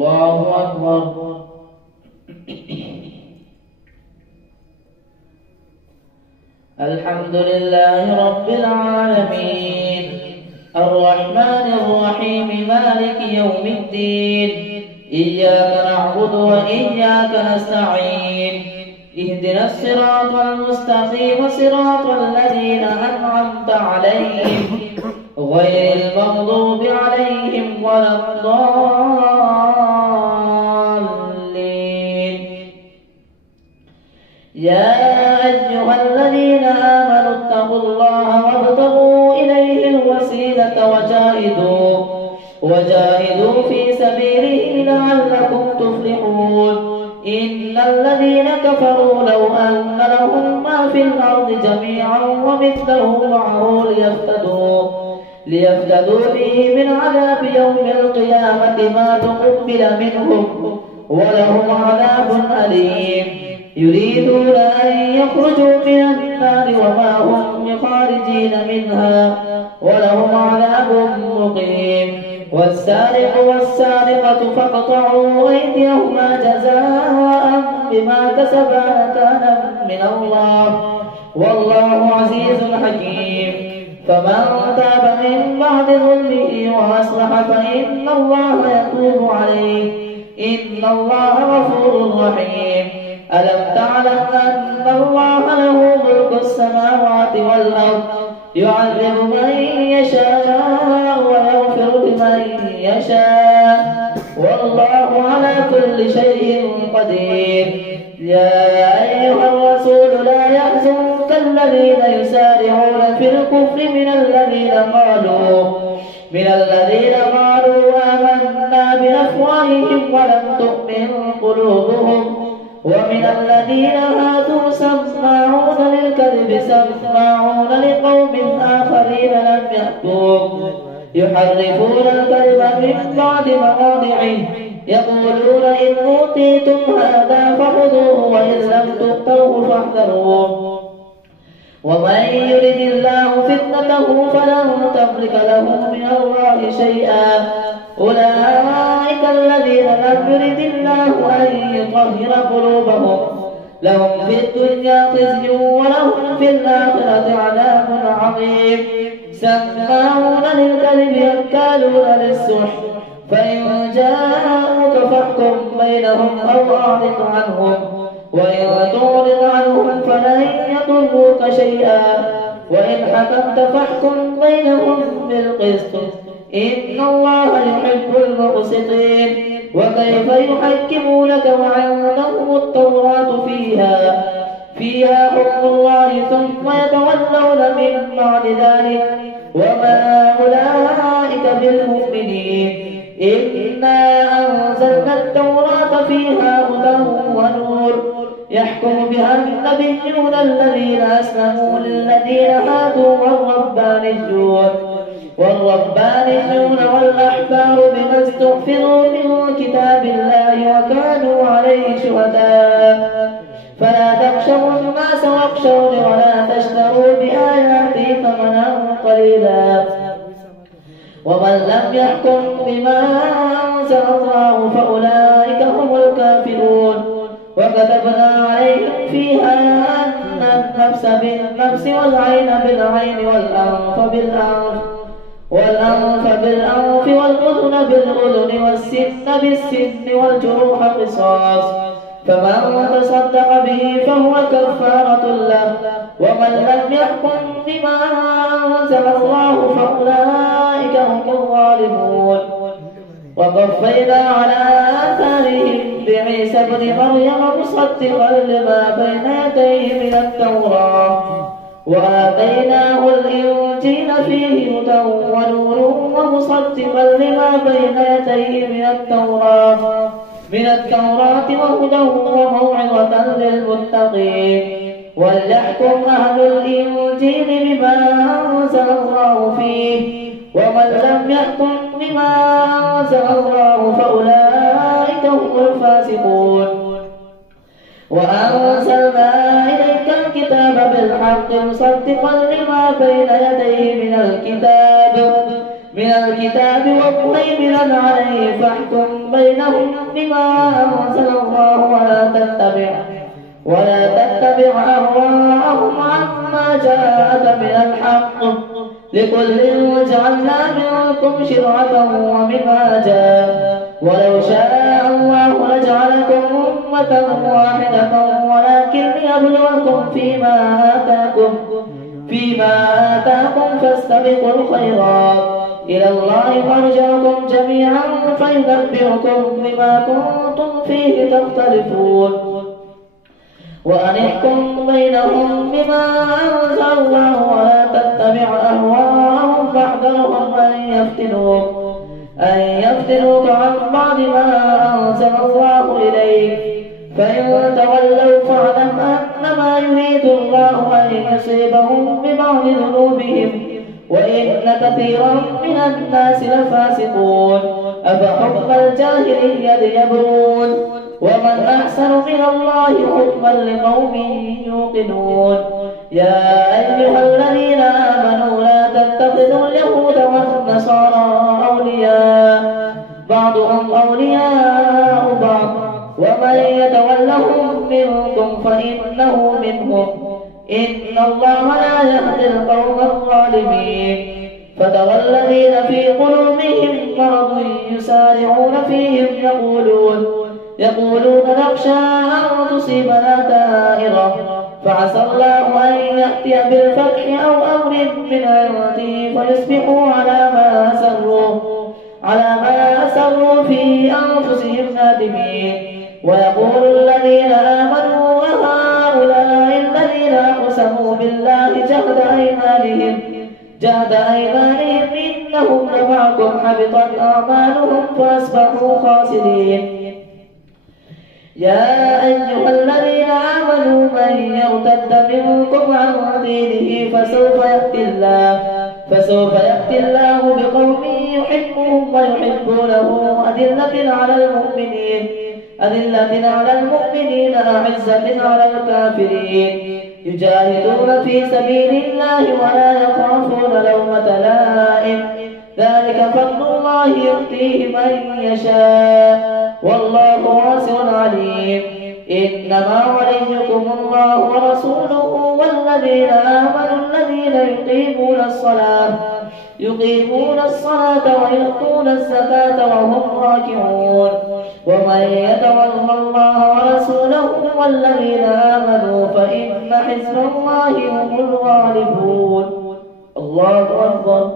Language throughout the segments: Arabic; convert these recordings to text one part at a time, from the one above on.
الله أكبر. الحمد لله رب العالمين الرحمن الرحيم مالك يوم الدين إياك نعبد وإياك نستعين اهدنا الصراط المستقيم صراط الذين أنعمت عليهم غير المغضوب عليهم ولا الضالين. يا أيها الذين آمنوا اتقوا الله وابتغوا إليه الوسيلة وجاهدوا في سبيله لعلكم تفلحون. إن الذين كفروا لو أن لهم ما في الأرض جميعا ومثله معه ليفتدوا به من عذاب يوم القيامة ما تقبل منهم ولهم عذاب أليم. يريدون أن يخرجوا من النار وما هم بخارجين منها ولهم عذاب مقيم. والسارق والسارقة فاقطعوا أيديهما جزاء بما كسبا نكالا من الله والله عزيز حكيم. فمن تاب من بعد ظلمه وأصلح فإن الله يتوب عليه إن الله غفور رحيم. ألم تعلم أن الله له ملك السماوات والأرض يعذب من يشاء ويغفر لمن يشاء والله على كل شيء قدير. يا أيها الرسول لا يحزنك الذين يسارعون في الكفر من الذين قالوا آمنا بأفواههم ولم تؤمن قلوبهم ومن الذين هادوا سماعون للكذب سماعون لقوم آخرين لم يأتوك يحرفون الكلم من بعد مواضعه يقولون إن أوتيتم هذا فخذوه وإن لم تؤتوه فاحذروه. ومن يرد الله فتنته فلن تملك له من الله شيئا. أولئك الذين لم يرد الله أن يطهر قلوبهم لهم في الدنيا خزي ولهم في الآخرة عذاب عظيم. سماعون للكذب أكالون للسحت فإن جاءوك فاحكم بينهم أو أعرض عنهم وإن تعرض عنهم فلن يضروك شيئا وإن حكمت فاحكم بينهم بالقسط إن الله يحب المقسطين. وكيف يحكمونك وعندهم التوراة فيها حكم الله ثم يتولون من بعد ذلك وما أولئك بالمؤمنين. إنا أنزلنا التوراة فيها هدى ونور يحكم بها النبيون الذين أسلموا للذين هادوا والربانيون والأحبار بما استحفظوا من كتاب الله وكانوا عليه شهداء. فلا تخشوا الناس واخشوني ولا تشتروا بآياتي ثمنا قليلا. ومن لم يحكم بما أنزل الله فأولئك هم الكافرون. وكتبنا عليهم فيها أن النفس بالنفس والعين بالعين والأنف بالأنف والأذن بالأذن والسن بالسن والجروح قصاص فمن تصدق به فهو كفارة له. ومن لم يحكم بما أنزل الله فأولئك هم الظالمون. وقفينا على آثارهم بعيسى ابن مريم مصدقا لما بين يديه من التوراة وآتيناه الإنجيل فيه هدى ونور ومصدقا لما بين يديه من التوراة وهدى وموعظة للمتقين. وليحكم أهل الإنجيل بما أنزل الله فيه ومن لم يحكم بما أنزل الله فأولئك هم الفاسقون. وأنزلنا إليك الكتاب بالحق مصدقا لما بين يديه من الكتاب من الكتاب ومهيمنا عليه فاحكم بينهم بما أنزل الله ولا تتبع أهواءهم عما جاءك من الحق لكل جعلنا منكم شرعة ومنهاجا ولو شاء الله لجعلكم أمة واحدة ولكن ليبلوكم فيما آتاكم فاستبقوا الخيرات إلى الله مرجعكم جميعا فينبئكم بما كنتم فيه تختلفون وأن احكم بينهم بما أنزل الله ولا تتبع أهواءهم فاحذرهم أن يفتنوك عن بعض ما أنزل الله إليك فإن تولوا فاعلم أنما يريد الله أن يصيبهم ببعض ذنوبهم وإن كثيرا من الناس لفاسقون أفحكم الجاهلية يبغون ومن أحسن من الله حكما لقوم يوقنون يا أيها الذين آمنوا لا تتخذوا اليهود والنصارى أولياء بعضهم أولياء بعض ومن يتولهم منكم فإنه منهم إن الله لا يهدي القوم الظالمين فترى الذين في قلوبهم مرض يسارعون فيهم يقولون نخشى أن تصيبنا دائرة فعسى الله أن يأتي بالفتح أو أمر من عنده فيصبحوا على ما أسروا في أنفسهم نادمين ويقول الذين آمنوا وهؤلاء الذين أقسموا بالله جهد أيمانهم إنهم لمعكم حبطت أعمالهم فأصبحوا خاسرين يا أيها الذين آمنوا من يرتد منكم عن دينه فسوف يأتي الله بقوم يحبهم ويحبونه أذلة على المؤمنين أعزة على الكافرين يجاهدون في سبيل الله ولا يخافون لومة لائم ذلك فضل الله يؤتيه من يشاء والله واسع عليم إنما وليكم الله ورسوله والذين آمنوا الذين يقيمون الصلاة ويؤتون الزكاة وهم راكعون ومن يتول الله ورسوله والذين آمنوا فإن حزب الله هم الغالبون الله أكبر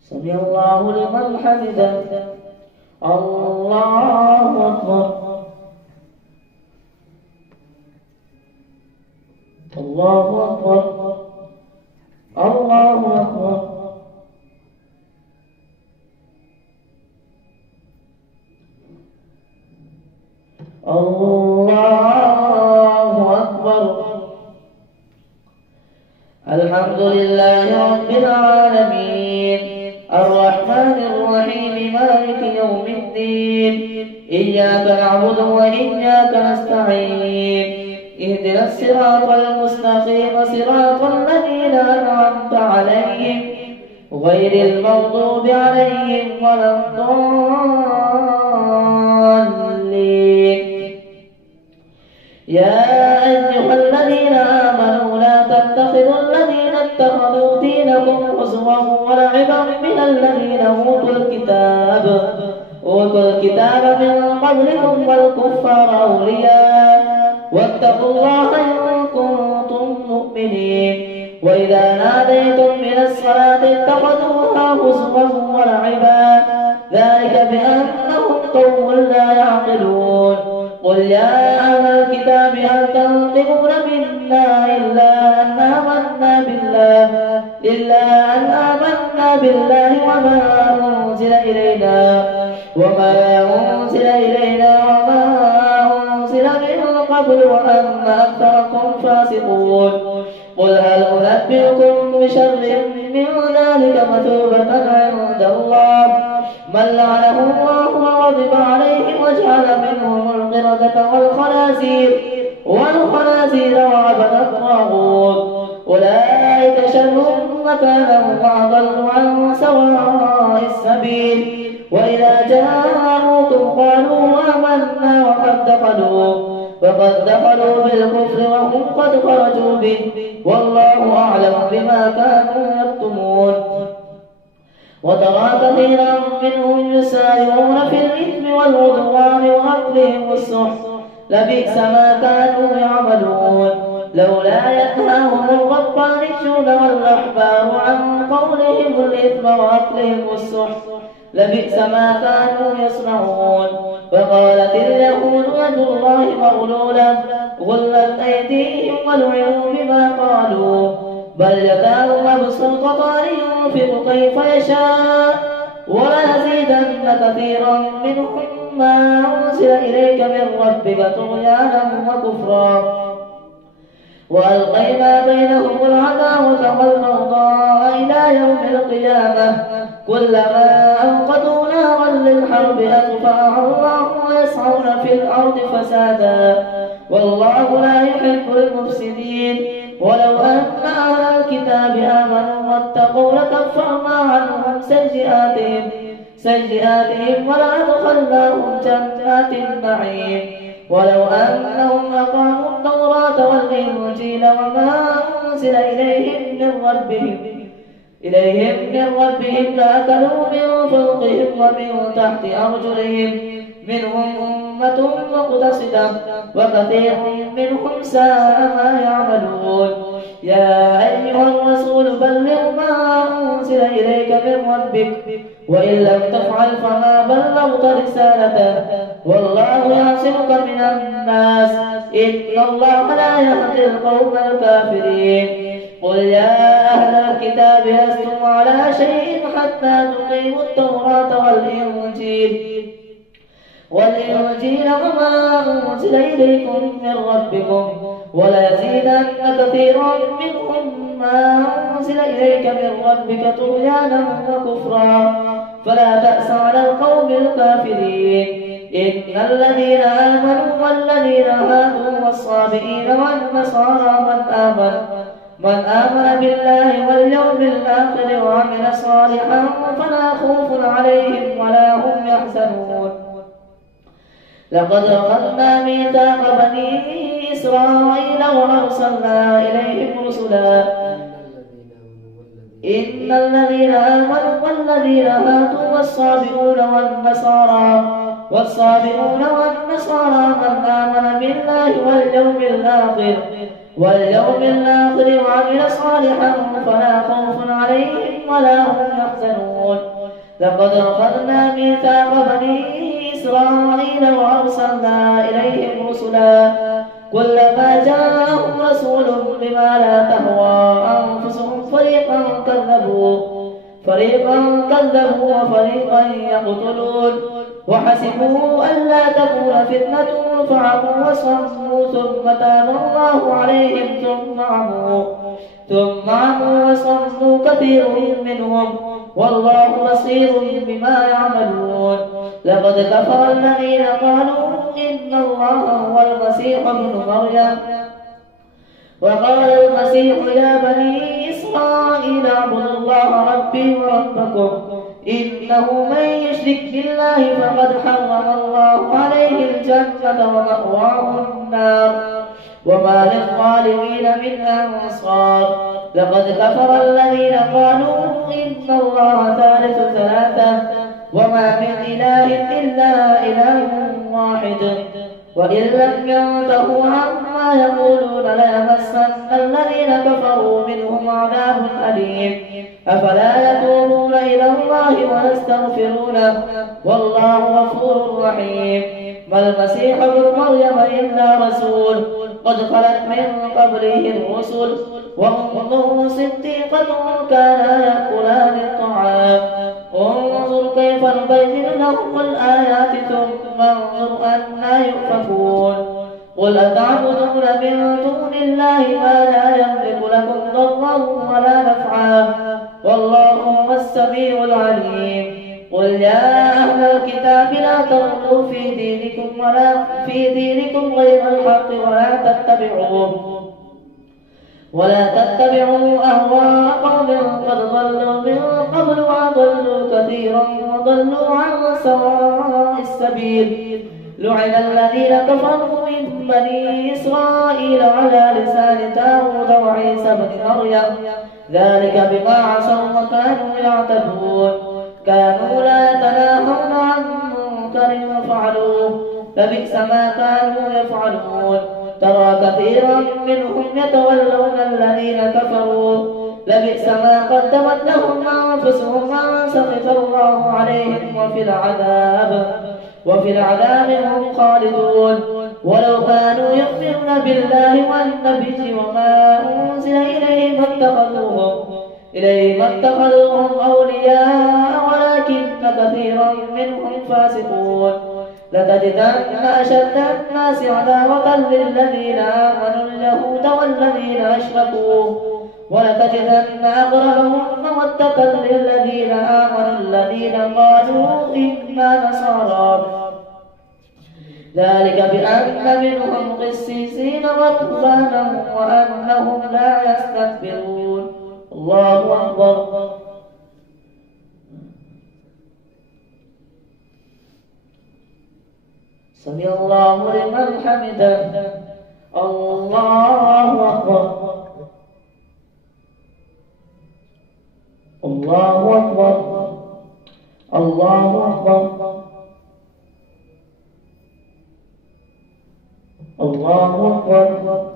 سمع الله لمن حمده الله أكبر الله أكبر الله أكبر الله أكبر الحمد لله رب العالمين الرحمن الرحيم مالك يوم الدين إياك نعبد وإياك نستعين اهدنا الصراط المستقيم صراط الذين أنعمت عليهم غير المغضوب عليهم ولا الضالين يا أيها الذين آمنوا لا تتخذوا الذين اتخذوا دينكم هزوا ولعبا من الذين أوتوا الكتاب من قبلكم والكفار أولياء واتقوا الله إن كنتم مؤمنين وإذا ناديتم من الصلاة اتخذوها هزوا ولعبا ذلك بأنهم قوم لا يعقلون قل يا أهل الكتاب هل تنقمون منا إلا أن آمنا بالله وما أنزل إلينا وما أنزل من قبل وأن أكثركم فاسقون قل هل أنبئكم بشر من ذلك مثوبة عند الله من لعنه الله وغضب عليه وجعل منهم القردة والخنازير وعبد الطاغوت أولئك شر مكانا وأضل عن سواء السبيل وإذا جاءوكم قالوا آمنا وقد دخلوا بالكفر وهم قد خرجوا به والله أعلم بما كانوا يكتمون وترى كثيرا منهم يسارعون في الإثم والعدوان وأكلهم السحت لبئس ما كانوا يعملون لولا ينهاهم الربانيون والأحبار عن قولهم الإثم وأكلهم السحت لبئس ما كانوا يصنعون وقالت اليهود يد الله مغلولة غلت أيديهم ولعنوا بما قالوا بل يداه مبسوطتان ينفق كيف يشاء وليزيدن كثيرا منهم ما أنزل إليك من ربك طغيانا وكفرا وألقينا بينهم العداوة والبغضاء إلى يوم القيامة كلما أوقدوا نارا للحرب أطفأها الله ويسعون في الأرض فسادا والله لا يحب المفسدين ولو أن أهل الكتاب آمنوا واتقوا لكفرنا عنهم سيئاتهم ولأدخلناهم جنات النعيم ولو أنهم أقاموا التوراة والإنجيل وما أنزل إليهم من ربهم لأكلوا من فوقهم ومن تحت أرجلهم منهم أمة مقتصدة وكثير منهم ساء ما يعملون يا أيها الرسول بلغ ما أنزل إليك من ربك وإن لم تفعل فما بلغت رسالته والله يعصمك من الناس إن الله لا يهدي القوم الكافرين قل يا أهل الكتاب لستم على شيء حتى تقيموا التوراة والإنجيل وما أنزل إليكم من ربكم وليزيدن كثيرا منهم ما أنزل إليك من ربك طغيانا وكفرا فلا تأس على القوم الكافرين إن الذين آمنوا والذين هادوا والصابئين والنصارى من آمن بالله واليوم الآخر وعمل صالحا فلا خوف عليهم ولا هم يحزنون لقد أخذنا ميثاق بني إسرائيل وأرسلنا إليهم رسلا إن الذين آمنوا والذين هادوا والصابئون والنصارى من آمن بالله واليوم الآخر وعمل صالحا فلا خوف عليهم ولا هم يحزنون لقد أخذنا ميثاق بني إسرائيل وأرسلنا إليهم رسلا كلما جاءهم رسول بما لا تهوى أنفسهم فريقا كذبوا وفريقا يقتلون وحسبوا ألا تكون فتنة فعموا وصموا ثم تاب الله عليهم ثم عموا وصموا كثير منهم والله بصير بما يعملون لقد كفر الذين قالوا إن الله هو المسيح ابن مريم وقال المسيح يا بني إسرائيل اعبدوا الله ربي وربكم إنه من يشرك بالله فقد حرم الله عليه الجنة ومأواه النار وما للظالمين من أنصار لقد كفر الذين قالوا إن الله ثالث ثلاثة وما من إله إلا إله واحد وإن لم ينتهوا عما يقولون ليمسن الذين كفروا منهم عذاب أليم أفلا يتوبون إلى الله ويستغفرونه والله غفور رحيم ما المسيح ابن مريم إلا رسول قد خلت من قبله الرسل وأمه صديقة كانا يأكلان الطعام انظر كيف نبين لهم الآيات ثم انظر أنا يؤفكون قل أتعبدون من دون الله ما لا يملك لكم ضرا ولا نفعا والله هو السميع العليم قل يا أهل الكتاب لا تغلوا في دينكم غير الحق ولا تتبعوا أهواء قوم قد ضلوا من قبل وأضلوا كثيرا وضلوا عن سواء السبيل. لعن الذين كفروا من بني إسرائيل على لسان داود وعيسى بن مريم ذلك بما عصوا وكانوا يعتدون. كانوا لا يتناهون عن منكر فعلوه لبئس ما كانوا يفعلون. ترى كثيرا منهم يتولون الذين كفروا لبئس ما قدمت لهم أنفسهم أن سخط الله عليهم وفي العذاب هم خالدون. ولو كانوا يؤمنون بالله والنبي وما أنزل إليهم اتخذوهم أولياء ولكن كثيرا منهم فاسقون. لتجدن أشد الناس عداوة للذين آمنوا اليهود والذين أشركوا ولتجدن أقربهم مودة للذين آمنوا الذين قالوا إنا نصارى ذلك بأن منهم قسيسين ورهبانا وأنهم لا يستكبرون. الله أكبر. سمع الله لمن حمده. الله أكبر. الله أكبر. الله أكبر. الله أكبر.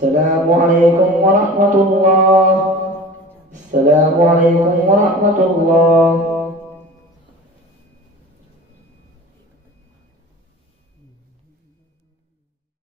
السلام عليكم ورحمة الله. السلام عليكم ورحمة الله.